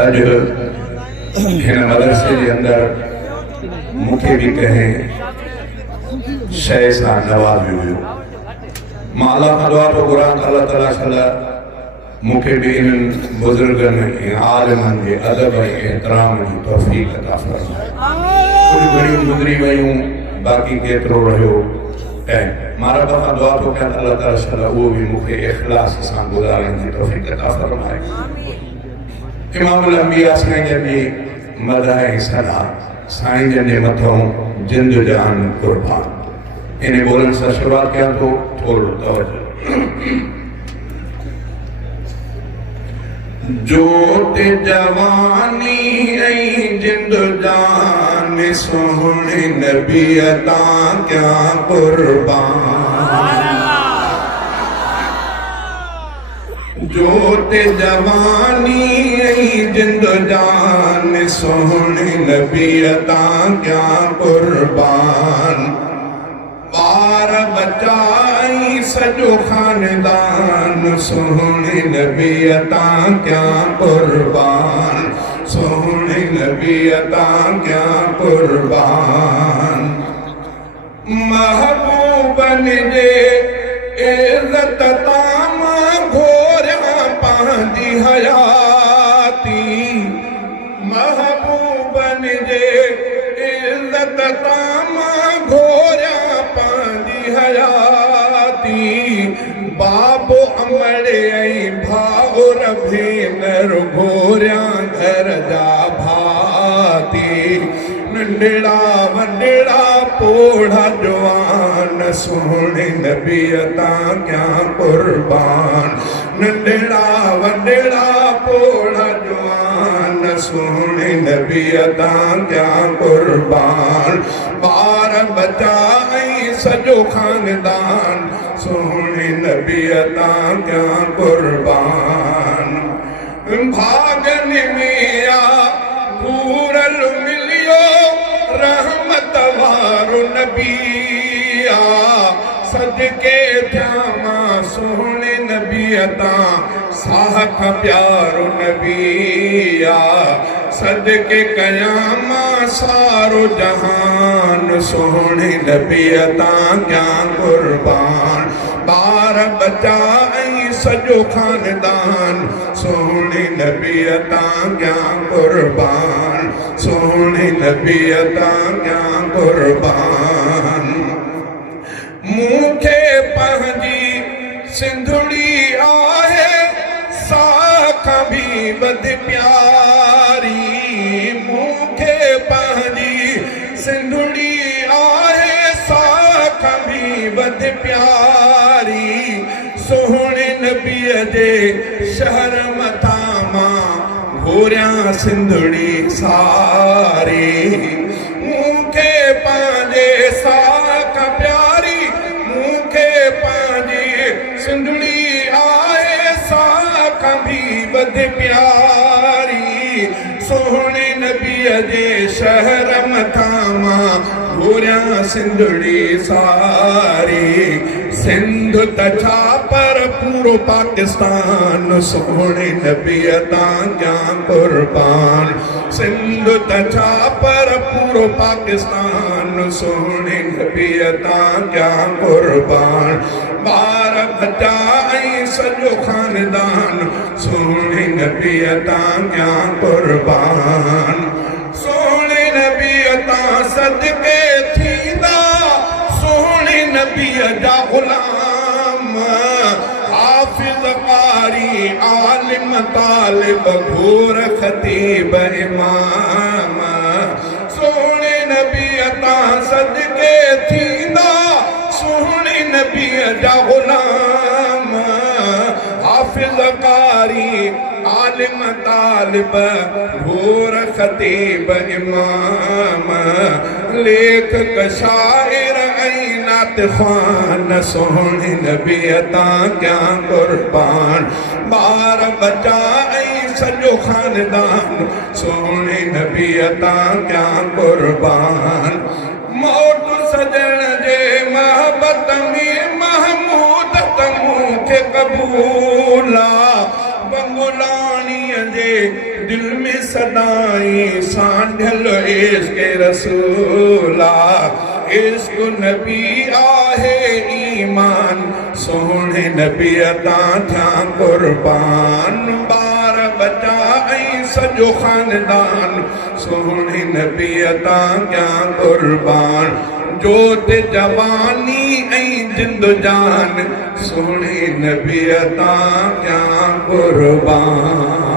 अज हिन मदरसे के अंदर मुखे भी कहें शय सां नवाज़ियो हुयो। मां अल्लाह खां दुआ थो घुरां त अल्लाह ताला शला मुखे भी इन्हनि बुज़ुर्गनि ऐं आलिमनि जे अदब ऐं एहतराम जी तौफ़ीक़ अता फ़रमाए। कुछ घड़ियूं गुज़री वयूं, बाक़ी केतिरो रहियो ऐं मां रब खां दुआ थो कयां त अल्लाह ताला शला उहो बि मूंखे इख़लास सां गुज़ारण जी तौफ़ीक़ अता फ़रमाए। इमामुल अंबिया साईं जन जी मदह ऐं सना साईं जन जे मथां जिंद जान कुर्बान। इन ॿोलनि सां शुरूआत कयां थो, थोरो तवजो। जोत जवानी ऐं जिंद जान सोहणे नबी अता क्या कुर्बान। जोत जवानी ऐं जिंद जान सोहणे नबी अता क्या कुर्बान। बार बचाई सजो खानदान सोहणे नबी अता क्या कुर्बान। सोहणे नबी अता क्या कुर्बान। महबूबन जे इज़्ज़त ताम घोरिया पंहिंजी हयाती। महबूबन जे इज़्ज़त ताम घोरिया पंहिंजी हयाती। बाबो अमड़े ऐं भाउर भेनर घोरिया घर जा भाती। नंढड़ा वॾड़ा पोढ़ा जवान सोहणे नबी अता क्या कुर्बान। नंढड़ा वॾड़ा पोढ़ा जवान सोहणे नबी अता क्या कुर्बान। बार बचा ऐं सजो खानदान सोहणे नबी अता क्या कुर्बान। भागन में आ पूरल मिलियो रहमत वारो नबी आ। सदके थियामा सोहणे नबी अता साख प्यारो नबी आ। सदके कयामा सारो जहान सोहणे नबी अता क्या कुर्बान। बार बचा ऐं सजो खानदान सोहणे नबी अता क्या कुर्बान। सोहणे नबी अता क्या कुर्बान। मूंखे पंहिंजी सिंधुड़ी आहे साख भी बद प्यारी। मूंखे पंहिंजी सिंधुड़ी आहे साख भी बद प्यारी। सोहणे नबीअ जे शहर मथां मां घोरियां सिंधुड़ी सारी। मूंखे पंहिंजे साख प्यारी। मूंखे पंहिंजी सिंधुड़ी आहे साख भी बद प्यारी। सोहणे नबीअ जे शहर मथां मां घोरियां सिंधुड़ी सारी। सिंध त छा पर पूरो पाकिस्तान सोहणे नबी अता क्या कुर्बान। सिंध त छा पर पूरो पाकिस्तान सोहणे नबी अता क्या कुर्बान। बार बचा ऐं सजो खानदान सोहणे नबी अता क्या कुर्बान। सोहणे नबी अता सदके थींदा सोहणे नबीअ जा ग़ुलाम। हाफ़िज़ क़ारी आलिम तालिब घोर ख़तीब इमाम। सोहणे नबी अता सदके थींदा सोहणे नबीअ जा ग़ुलाम। हाफ़िज़ क़ारी आलिम तालिब घोर ख़तीब इमाम। लेखक शाइर ऐं नातिख़्वान सोहणे नबी अता क्या कुर्बान। बार बचा ऐं सजो खानदान सोहणे नबी अता क्या कुर्बान। मौत सजण जे मोहब्बत में महमूद तमूं खे क़बूल आ। बंगुलाणीअ जे दिल में सदाई सांढल इश्क रसूला इश्क नबी आहे ईमान सोहणे नबी अता थिया कुर्बान बार बचा ऐं सॼो खानदान सोहणे नबी अता क्या कुर्बान जोत जवानी ऐं जिंद जान सोहणे नबी अता क्या कुर्बान